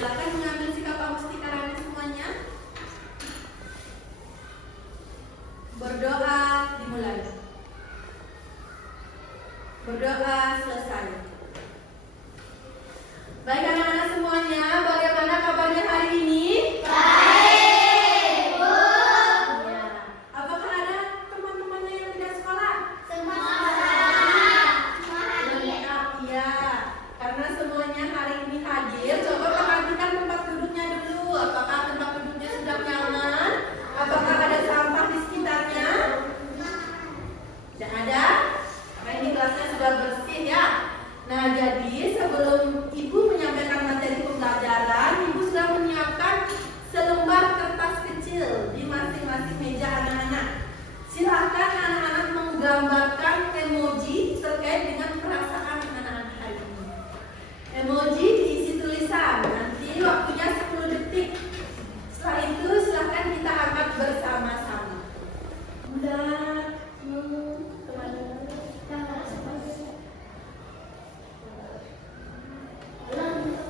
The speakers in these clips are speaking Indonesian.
Silakan mengambil sikap Agustikarana semuanya. Berdoa dimulai. Berdoa selesai. Baik anak-anak semuanya, bagaimana kabarnya hari ini? Baik, Bu. Ya. Apakah ada teman-temannya yang tidak sekolah? Lengkap, ya. Karena semuanya hari ini hadir, coba perhatikan tempat duduknya dulu. Apakah tempat duduknya sudah nyaman? Apakah ada sampah di sekitarnya? Tidak ada? Karena ini kelasnya sudah bersih ya. Nah, jadi sebelum Ibu menyampaikan materi pembelajaran, Ibu sudah menyiapkan selembar kertas kecil di masing-masing meja anak-anak. Silahkan anak-anak menggambarkan emoji terkait dengan perasaan anak-anak hari ini. Emoji diisi tulisan, nanti waktunya 10 detik. Setelah itu silahkan kita angkat bersama-sama. Bulan,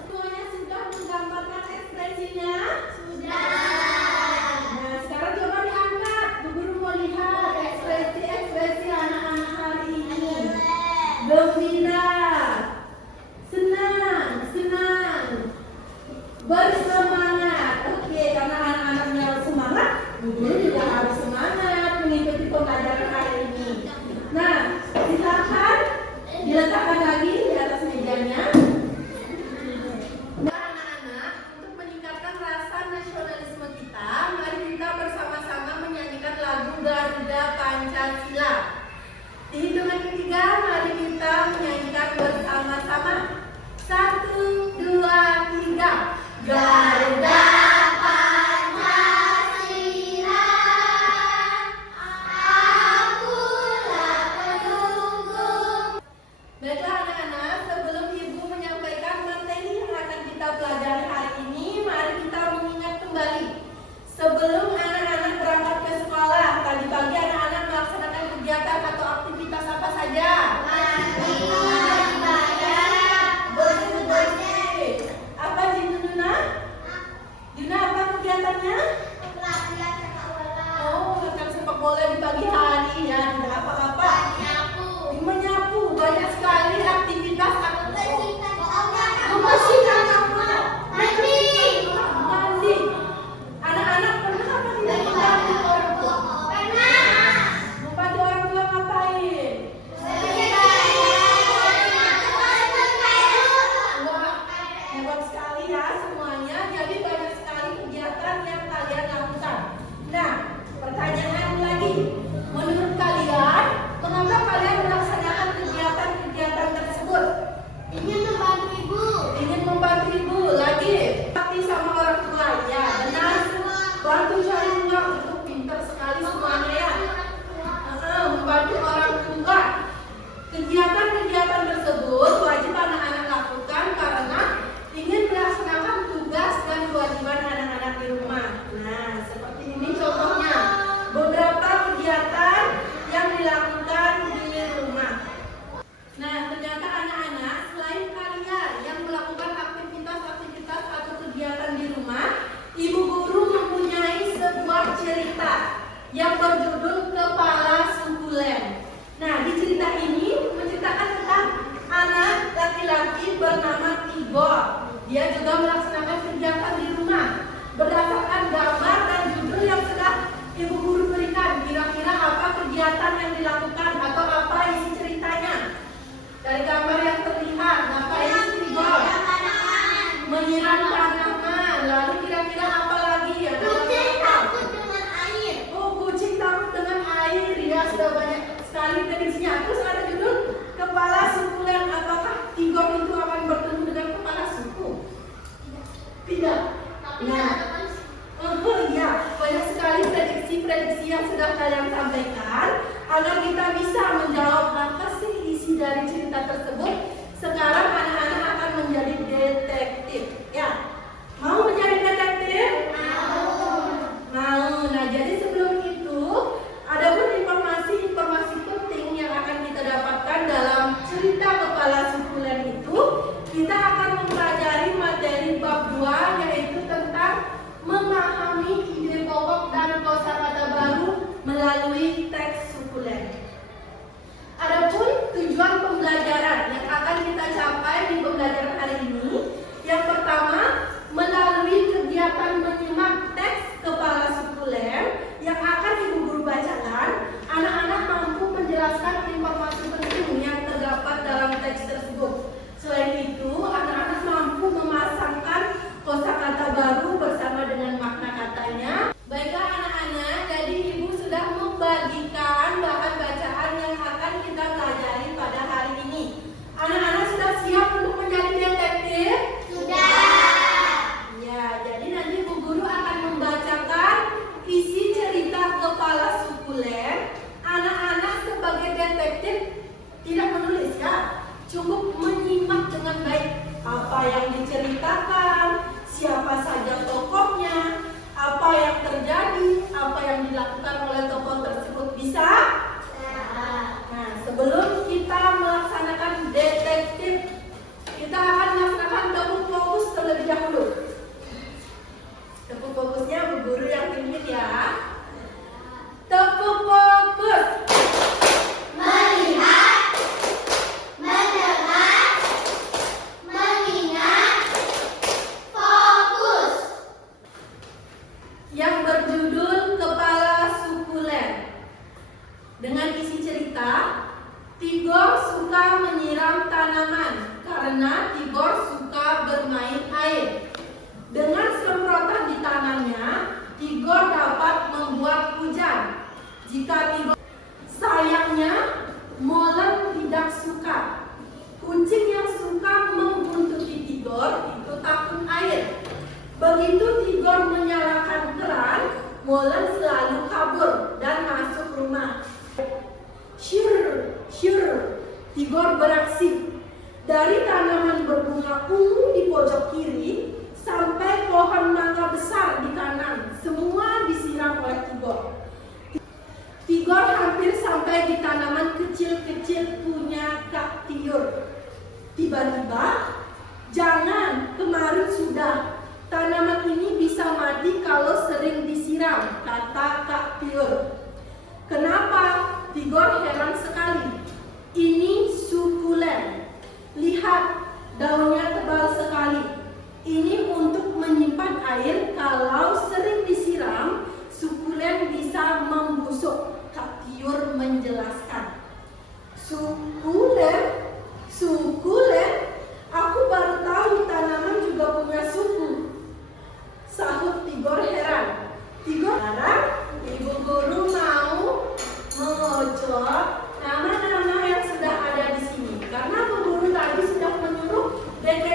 semuanya sudah menggambarkan ekspresinya? Sudah. Nah, sekarang coba diangkat. Bu Guru mau lihat ekspresi anak-anak hari ini. Gembira, senang, bersemangat. Oke, karena anak-anaknya semangat, Bu Guru juga harus semangat mengikuti pembelajaran hari ini. Nah, silakan diletakkan lagi di atas mejanya. Nah, anak-anak, untuk meningkatkan rasa nasionalisme kita, mari kita bersama-sama menyanyikan lagu Garuda Pancasila. Di hitungan ketiga, mari kita menyanyikan bersama-sama. 1, 2, 3. Garuda Pancasila, akulah pendukung. Baiklah anak-anak, sebelum Ibu menyampaikan materi yang akan kita pelajari hari ini, mari kita mengingat kembali. Sebelum anak-anak berangkat ke sekolah, tadi pagi anak-anak melaksanakan kegiatan atau aktivitas apa saja? Bersih-bersih. Apa Juna? Juna apa kegiatannya? Oh, latihan sepak bola di pagi hari ya, tidak apa-apa. Menyapu, banyak sekali aktivitas membersihkan apa? Mandi. Anak-anak pernah apa tidak membantu orang tua? Membantu orang tua ngapain? Wah, hebat sekali ya semuanya. Jadi banyak sekali kegiatan yang kalian lakukan. Nah, pertanyaan lagi. Menurut kalian, mengapa kalian melaksanakan kegiatan-kegiatan tersebut? Ingin membantu Ibu. Ingin membantu Ibu lagi. Bakti sama orang tua, ya benar. Bantu cari uang, itu pintar sekali semuanya ya. Membantu orang tua. Kegiatan-kegiatan tersebut wajib anak-anak lakukan karena ingin melaksanakan tugas dan kewajiban anak-anak di rumah. Nah, seperti ini contohnya. Beberapa kegiatan yang dilakukan di rumah. Nah, ternyata anak-anak, selain kalian yang melakukan aktivitas-aktivitas atau kegiatan di rumah, Ibu Guru mempunyai sebuah cerita yang berjudul Kepala Sukulen. Nah, di cerita ini menceritakan tentang anak laki-laki bernama Igor. Dia juga melaksanakan kegiatan di rumah. Berdasarkan gambar dan judul yang sudah Ibu Guru berikan, kira-kira apa kegiatan yang dilakukan atau apa isi ceritanya? Dari gambar yang terlihat, ngapain Igor? Menyiram tanaman. Lalu kira-kira apa lagi ya? Kucing takut dengan air. Oh, kucing takut dengan air. Ya, sudah banyak sekali prediksinya. Terus ada judul Kepala Sukulen. Apakah Igor itu akan bertemu dengan kepala suku? Tidak. Nah, ya, banyak sekali prediksi-prediksi yang sudah kalian sampaikan. Agar kita bisa menjawab apa sih isi dari cerita tersebut, sekarang anak-anak akan menjadi detektif. Ya, mau menjadi detektif? Mau. Nah, jadi sebelum itu ada pun informasi penting yang akan kita dapatkan dalam cerita Kepala Sukulen itu. Kita akan mempelajari materi bab 2 memahami ide pokok dan kosakata baru melalui teks sukulen. Adapun tujuan pembelajaran yang akan kita capai di pembelajaran hari ini, yang pertama, melalui kegiatan menyimak teks kepala sukulen yang akan Ibu Guru bacakan, anak-anak mampu menjelaskan informasi penting yang terdapat dalam teks tersebut. Selain itu, anak-anak mampu memasangkan kosakata baru bersama dengan makna katanya. Baiklah anak-anak, jadi Ibu sudah membagikan bahan bacaan yang akan kita pelajari pada hari ini. Anak-anak sudah siap untuk menjadi detektif? Ya, jadi nanti Bu Guru akan membacakan isi cerita kepala sukulen. Anak-anak sebagai detektif tidak menulis ya, cukup menyimak dengan baik apa yang diceritakan, siapa saja tokohnya, apa yang terjadi, apa yang dilakukan oleh tokoh tersebut. Bisa? Nah, sebelum kita melaksanakan detektif, kita akan melaksanakan tepuk fokus terlebih dahulu. Tepuk fokusnya Bu Guru yang pimpin ya. Tepuk fokus. Melihat, mendengar, mengingat, fokus. Yang berjudul Kepala Sukulen. Dengan isi cerita, Tigor suka menyiram tanaman karena Tigor suka bermain air. Dengan semprotan di tangannya, Tigor dapat membuat hujan. Jika Tigor sayangnya, Molen tidak suka. Kucing yang suka membuntuti Tigor itu takut air. Begitu Tigor menyalakan keran, Molen selalu kabur dan masuk rumah. Syur, syur, Tigor beraksi. Dari tanaman berbunga ungu di pojok kiri sampai pohon mangga besar di kanan, semua disiram oleh Tigor. Tigor hampir sampai di tanaman kecil-kecil punya Kak Tiur. Tiba-tiba, jangan, kemarin sudah. Tanaman ini bisa mati kalau sering disiram, kata Kak Tiur. Kenapa? Tigor heran sekali. Ini sukulen. Lihat, daunnya tebal sekali. Ini untuk menyimpan air kalau sering disiram, sukulen bisa membusuk. Kak Tiur menjelaskan. Sukulen? Sukulen? Aku baru tahu tanaman juga punya suku. Sahut Tigor heran. Tigor heran, Ibu Guru mau mengocok nama-nama yang sudah ada di sini. Karena Bu Guru tadi sudah menyuruh detektif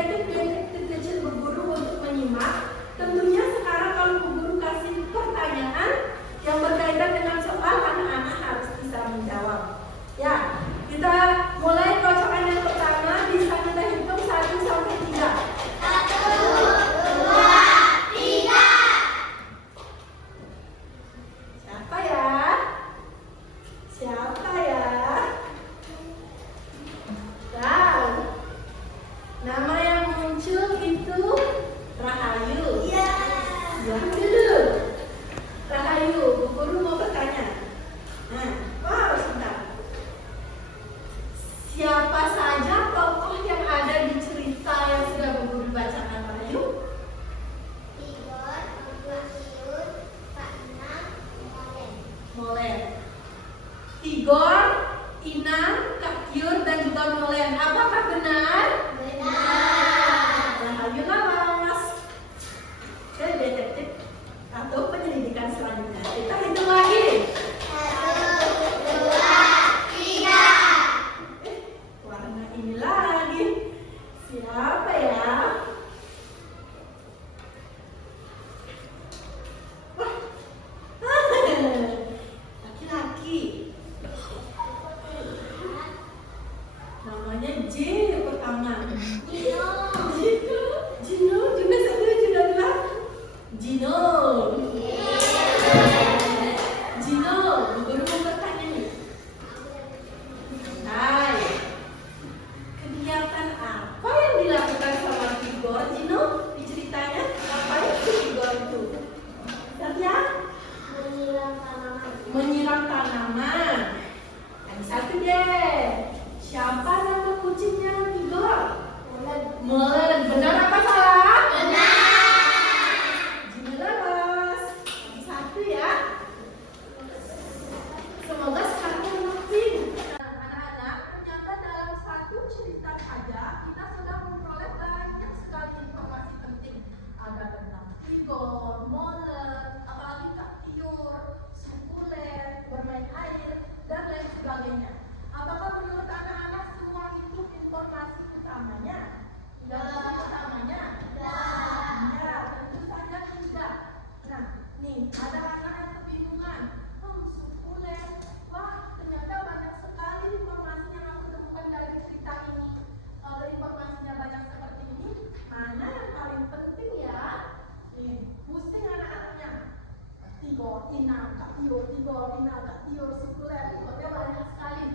biosekuler, pokoknya banyak sekali.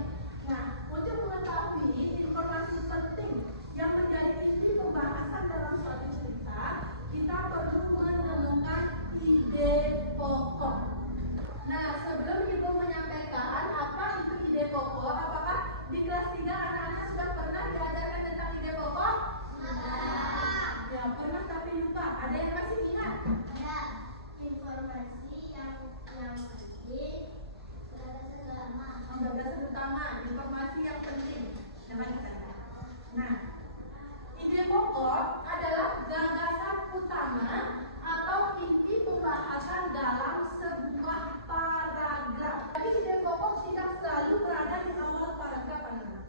Nah, untuk mengetahui informasi penting yang menjadi inti pembahasan dalam suatu cerita, kita perlu menemukan ide pokok. Nah, sebelum Ibu menyampaikan apa itu ide pokok, apakah di kelas 3 anak-anak sudah pernah diajarkan tentang ide pokok? Ya, pernah tapi lupa. Ada yang masih ingat? Ada informasi yang penting, Gagasan utama, informasi yang penting. Nah, ide pokok adalah gagasan utama atau inti pembahasan dalam sebuah paragraf. Tapi ide pokok tidak selalu berada di awal paragraf, anak-anak.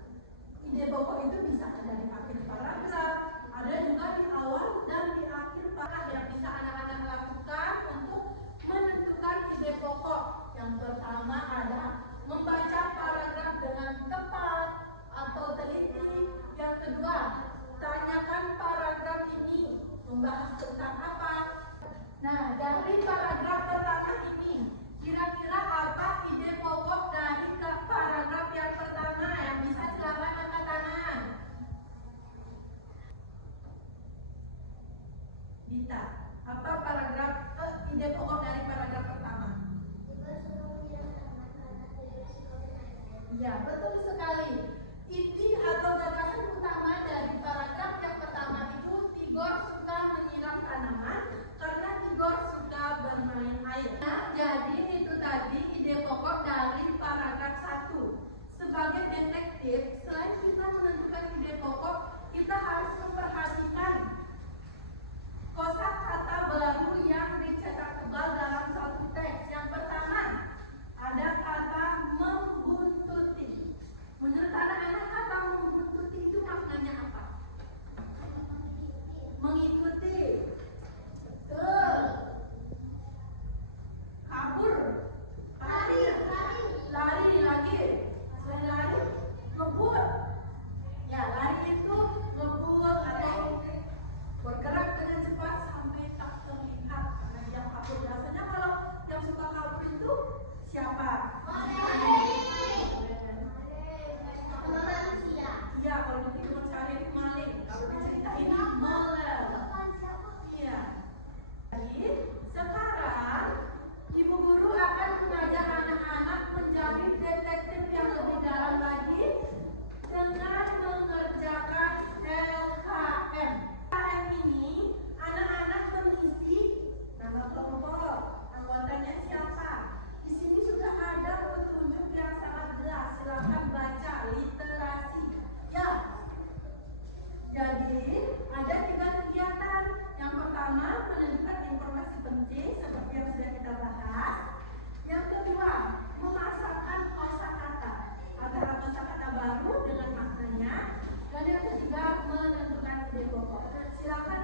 Ide pokok itu bisa ada di akhir paragraf, ada juga di awal dan di akhir paragraf yang bisa anak-anak lakukan untuk menentukan ide pokok. Yang pertama ada membaca paragraf dengan tepat atau teliti. Yang kedua, tanyakan paragraf ini membahas tentang apa. Nah, dari paragraf pertama ini, kira-kira apa ide pokok dari paragraf yang pertama? Yang bisa silakan angkat tangan. Dita, apa paragraf ide pokok dari paragraf pertama? Ya, betul sekali. Inti atau gagasan utama dari paragraf yang pertama itu, Tigor suka menyiram tanaman karena Tigor suka bermain air. Nah, jadi itu tadi ide pokok dari paragraf 1. Sebagai detektif, selain kita menentukan ide pokok, kita harus memperhatikan kosakata baru yang dicetak tebal dalam satu teks. Yang pertama, ada kata membuntuti. Menurut anak-anak, kata membuntuti itu maknanya apa? Mengikuti. Betul. Kabur. Lari lagi. Selain lari, ngebut. Ya, lari itu ngebut atau bergerak dengan cepat sampai tak terlihat karena dia kabur. Biasanya kalau yang suka kabur itu siapa? Iya, kalau di film sehari itu maling. Kalau di cerita ini molel. Iya. Jadi sekarang ibu guru akan mengajak anak-anak menjadi detektif yang lebih dalam lagi dengan mengerjakan LKM. LKM ini anak-anak mengisi nama kelompok, anggotanya siapa. Di sini sudah ada petunjuk yang sangat jelas. Silakan baca literasi. Ya. Jadi ada 3 kegiatan. Yang pertama, menentukan informasi penting seperti yang sudah kita bahas. Yang kedua, memasakkan kosakata agar kosakata baru dengan maknanya. Dan yang ketiga, menentukan ide pokok. Silakan